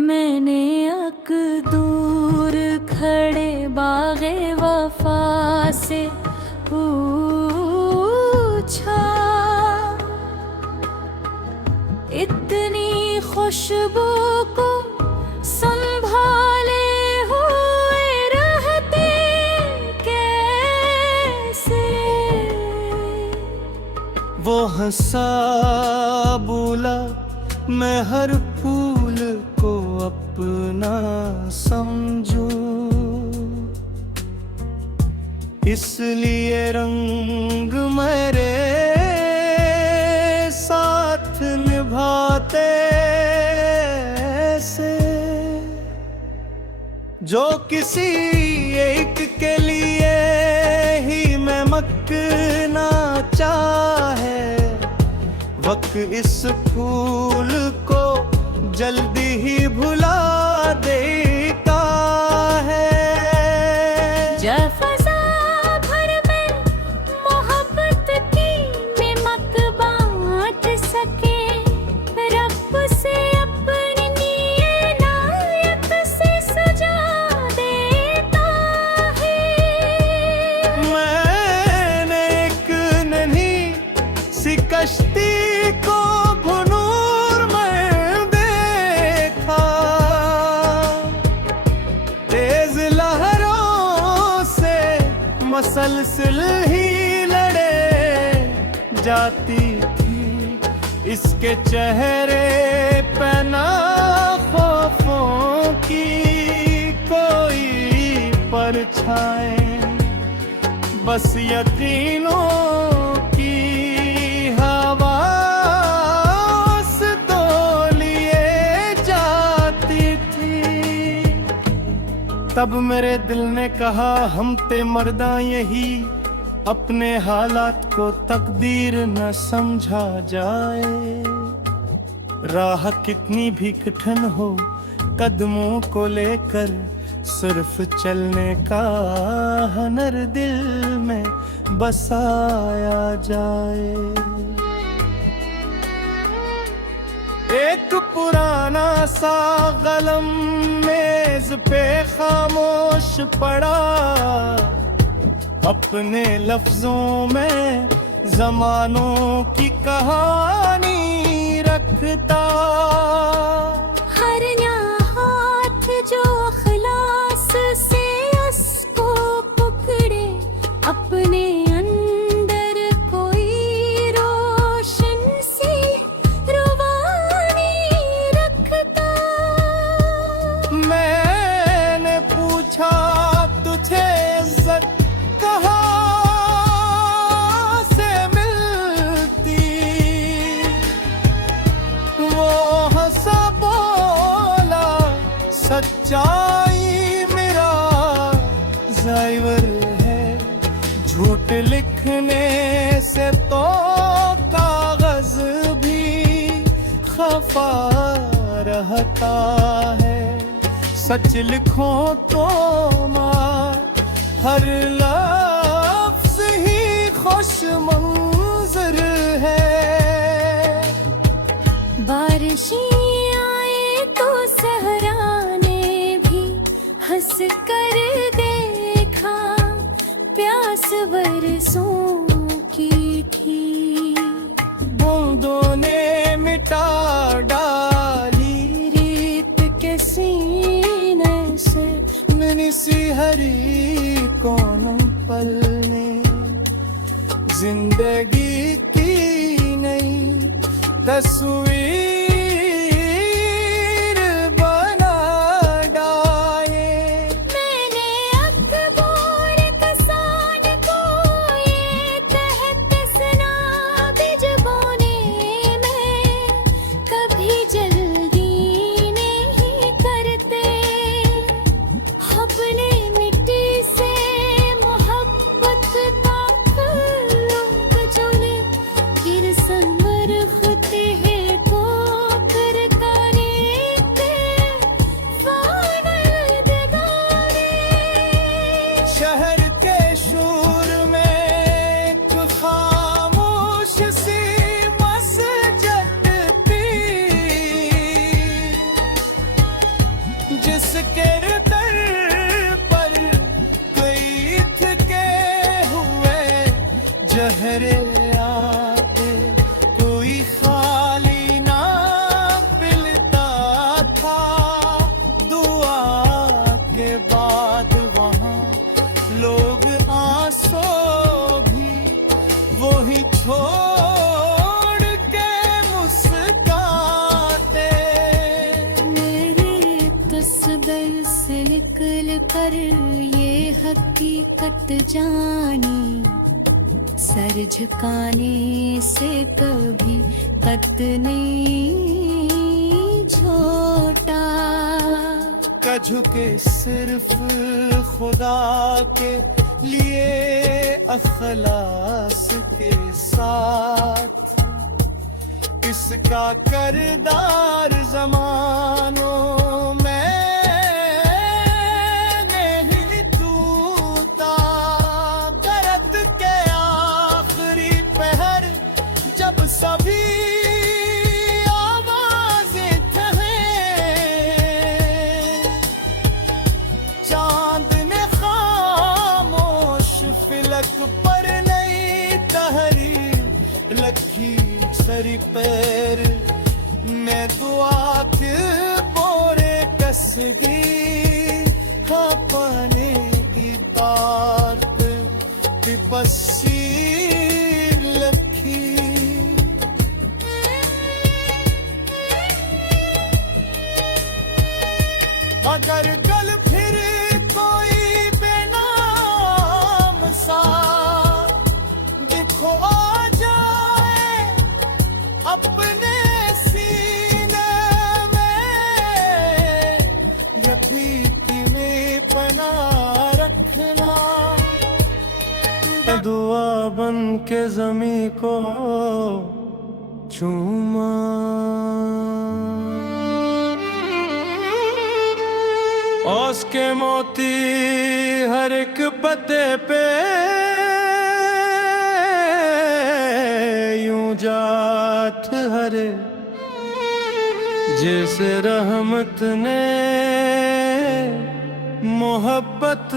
मैंने अक दूर खड़े बागे वफा से पूछा, इतनी खुशबू को संभाले हुए रहते कैसे। वो हंसा बोला, मैं हर फूल को अपना समझूं, इसलिए रंग मेरे साथ निभाते से। जो किसी एक के लिए ही मैं मकना चाहे, वक्त इस फूल को जल्दी ही भुला देता है। जब फज़ा भर में मोहब्बत की निमक बांट सके, रब से अपनी नायत से सजा देता है। मैंने एक नन्ही सी कश्ती को भनूर में देखा, तेज लहरों से मसलसिल ही लड़े जाती थी। इसके चेहरे पे ना खौफों की कोई परछाएं, बस यकीनों की हवास तो लिए जाती थी। तब मेरे दिल ने कहा, हम ते मर्दा यही अपने हालात को तकदीर न समझा जाए। राह कितनी भी कठिन हो, कदमों को लेकर सिर्फ चलने का हुनर दिल में बसाया जाए। एक पुराना सा कलम मेज पे खामोश पड़ा, अपने लफ्जों में जमानों की कहानी रखता। हर हाथ जो खलास से उसको पकड़े, अपने अंदर कोई रोशन सी रूहानी रखता। मैंने पूछा, तुझे इज्जत कहाँ से मिलती? वो हंसा बोला, सच्चाई मेरा ज़ाइवर है। झूठ लिखने से तो कागज भी खफा रहता है, सच लिखो तो माँ हर लफ्ज़ ही खुश मंजर है। बारिशें आए तो सहरा ने भी हंस कर देखा, प्यास बरसों की थी। बूंदों ने मिटा डाली रीत के सीने से, नन्ही सी हरी कौन पल ने जिंदगी की नई तस्वीर बना डाले। मैंने अकबर कसान को ये कहते सुना, बीज बोने में कभी जल्दी नहीं करते। अपने मिट्टी से मोहब्बत का ताल्लुक जोड़े, गिर संवर खुते हैं को करतारे के फानल दगारे। शहर के शोर में एक खामोश सी मस्जिद थी, निकल कर ये हकीकत जानी, सर झुकाने से कभी कद नहीं छोटा। झुके सिर्फ खुदा के लिए अखलास के साथ, इसका करदार जमानों में नहीं टूटा। गरत के आखिरी पहर जब सभी आवाजें थमें, चांद ने खामोश फिलक पर नई तहरीर लखी। सरी पैर मैं दुआ के बोरे कस गई, हाँ पाने की तार पे टिपसी लखी। अगर कल फिर कोई बेनाम सा दिखो आ जाए अपने सीने में, रफीकी में पनाह रखना। दुआ बन के ज़मीं को चूमा, औस के मोती हर एक पत्ते पे यूं जात हरे, जैसे रहमत ने मोहब्बत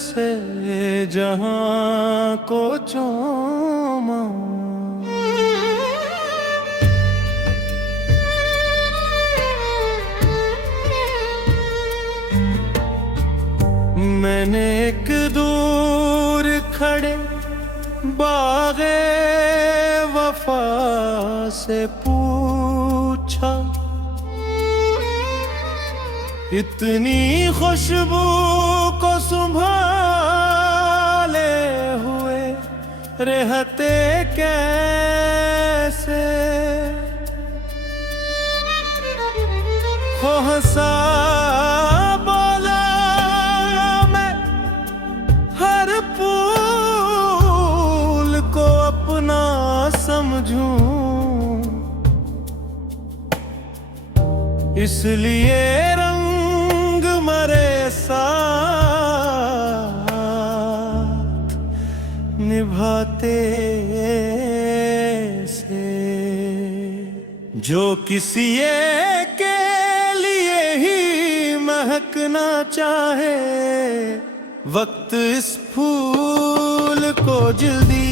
से जहां को चूमा। मैंने एक दूर खड़े बागे वफा से पूछा, इतनी खुशबू को संभाले हुए रहते कैसे। हो हंसा बोला मैं हर फूल को अपना समझूं, इसलिए रंग मरे साथ निभाते से। जो किसी एक के लिए ही महकना चाहे, वक्त इस फूल को जल्दी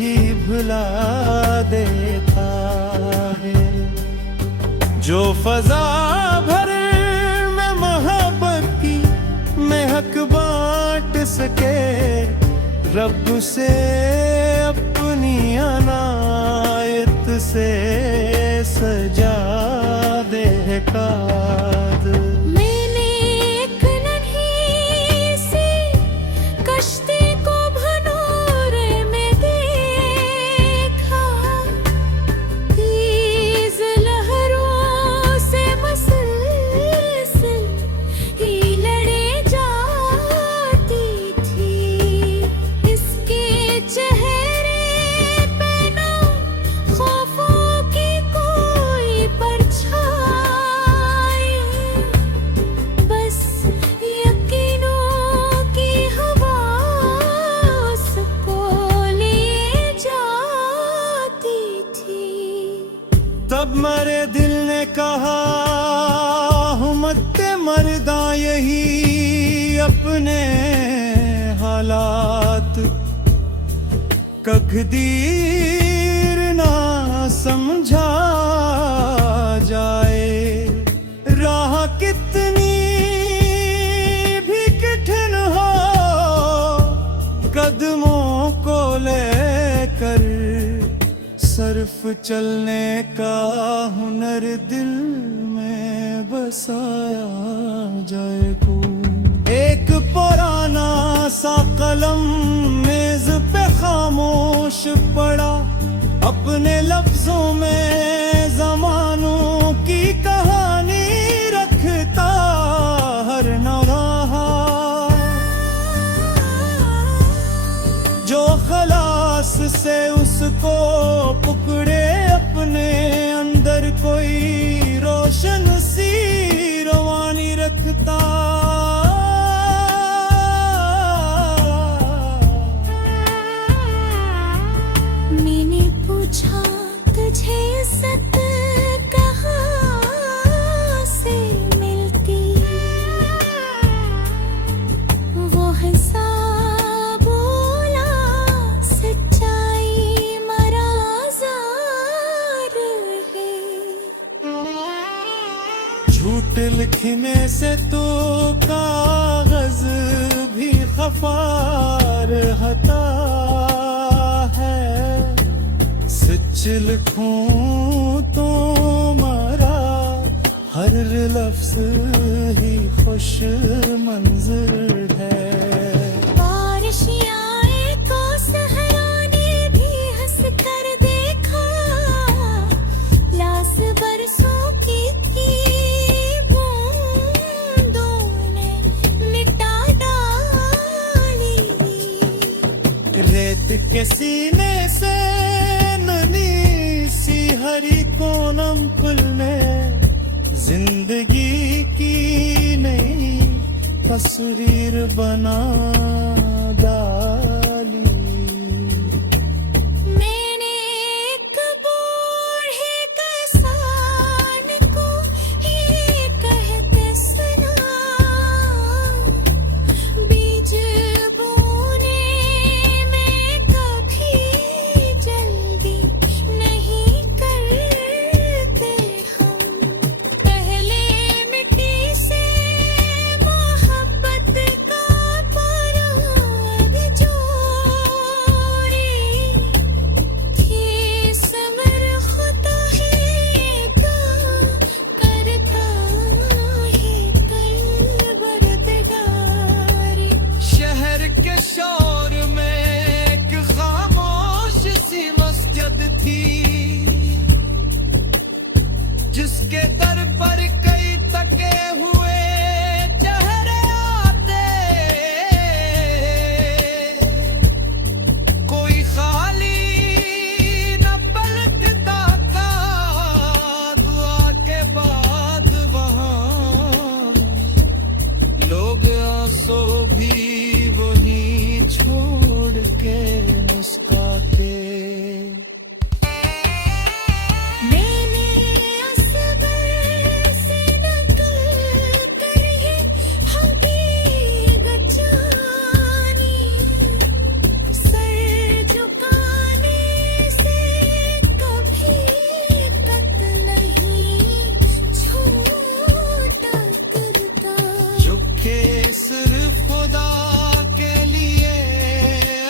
ही भुला देता है। जो फजा भर में मोहब्बत की महक बांट सके, रब से अपनी अनायत से सजा दे काद। मैंने एक नन्ही सी कश्ती को भनोरे में देखा, तेज लहरों से मुसलसल ही लड़े जाती थी। इसके चेहरे पे ना खौफों की कोई परछाई, बस यकीनों की हवास को लिए जाती थी। तब मेरे दिल ने कहा, हुम्मत मर्दा यही अपने हालात ककदीर ना समझा जाए। राह कितनी भी कठिन हो, कदमों को लेकर सरफ चलने का हुनर दिल में बसाया जाए कोई। एक पुराना सा कलम मेज पे खामोश पड़ा, अपने लफ्जों में जमानों की कहानी रखता हर नौराहा। जो खलास से उसको पकड़े अपने अंदर, कोई रोशन सी रवानी रखता। मैंने पूछा तुझे इज्जत कहाँ से मिलती, वो हंसा बोला सच्चाई मराज़ार है। झूठ लिखने से तो कागज भी खफार हता है, सच लिखूं तो मरा हर लफ्ज ही खुश मंजर है। बारिश आए तो सहरा ने भी हंस कर देखा, लाश बरसों की थी बूंदों ने मिटा डाली। रेत के सीने से ननी सी हरी कोनम पुल ने जिंदगी की नई तस्वीर बना डाली। मैंने एक बूढ़े किसान को ये कहते सुना, बीज बोने में कभी जल्दी नहीं करते हम। पहले मिट्टी से मोहब्बत का पराग जोड़ी, ये समर खुदा है का करता है कल बरदगारी। शहर के शोर में एक खामोश सी मस्जिद थी, जिसके दर पर कई तके हुए चेहरे आते। कोई खाली न पलटता था, दुआ के बाद वहाँ लोग आंसू भी वहीं छोड़ के मुस्काते। मैंने असगर से नकल करी हकीकत जानी, सर झुकाने से कभी कत नहीं छूटा करता। झुके सिर्फ खुदा के लिए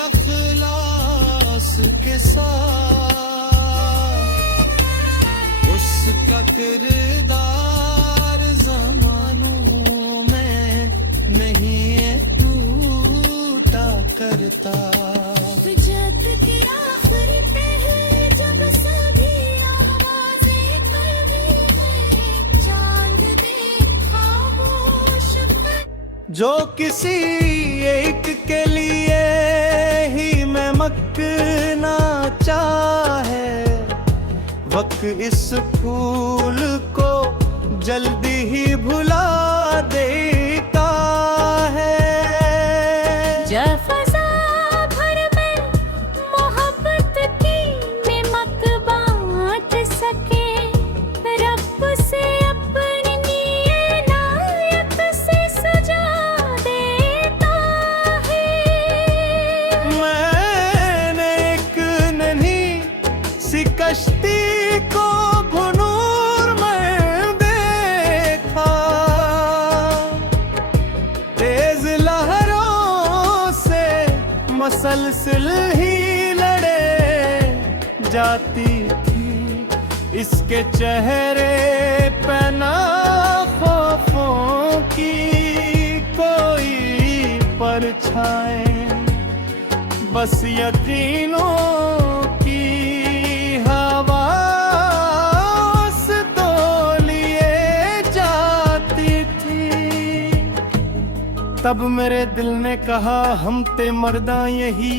अखलास के साथ, उसका किरदार ज़मानों में नहीं टूटा करता। जत के आखिर पे है जब सभी आवाज़ें कलमी है, चांद दे खामोश कर। जो किसी एक के लिए ही मैं मकना चाहे, वक्त इस फूल को जल्दी ही भुला देता है। जब फज़ा भर में मोहब्बत की निमक बांट सके, रब से अपनी ये नायत से सजा देता है। मैंने एक नन्ही सी कश्ती को भनूर में देखा, तेज लहरों से मसलसिल ही लड़े जाती थी। इसके चेहरे पे ना खौफों की कोई परछाएं, बस यकीनों की हवास तो लिए जाती थी। तब मेरे दिल ने कहा हम ते मर्दा यही,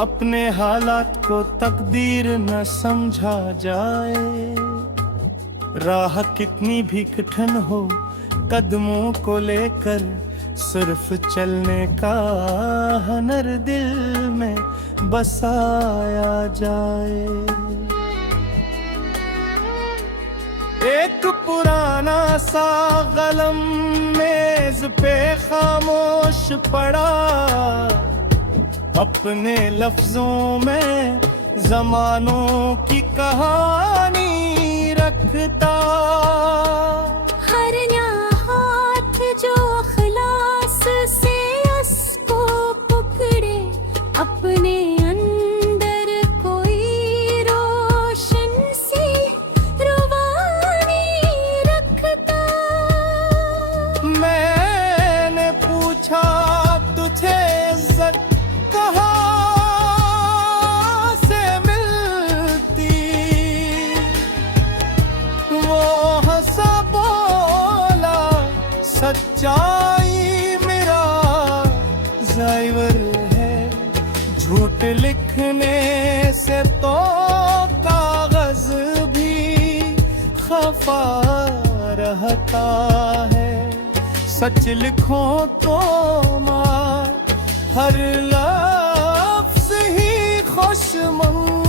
अपने हालात को तकदीर न समझा जाए। राह कितनी भी कठिन हो कदमों को लेकर, सिर्फ चलने का हुनर दिल में बसाया जाए। एक पुराना सा कलम मेज पे खामोश पड़ा, अपने लफ्जों में जमानों की कहानी रखता। हर न्या हाथ जो खलास से उसको पकड़े, अपने अंदर कोई रोशन सी रुवानी रखता। मैंने पूछा तुझे इज्जत कहाँ से मिलती, वो हंसा बोला सच्चाई मेरा ज़ाइवर है। झूठ लिखने से तो कागज भी खफा रहता है, सच लिखो तो मार हर लफ्ज ही खुशमंद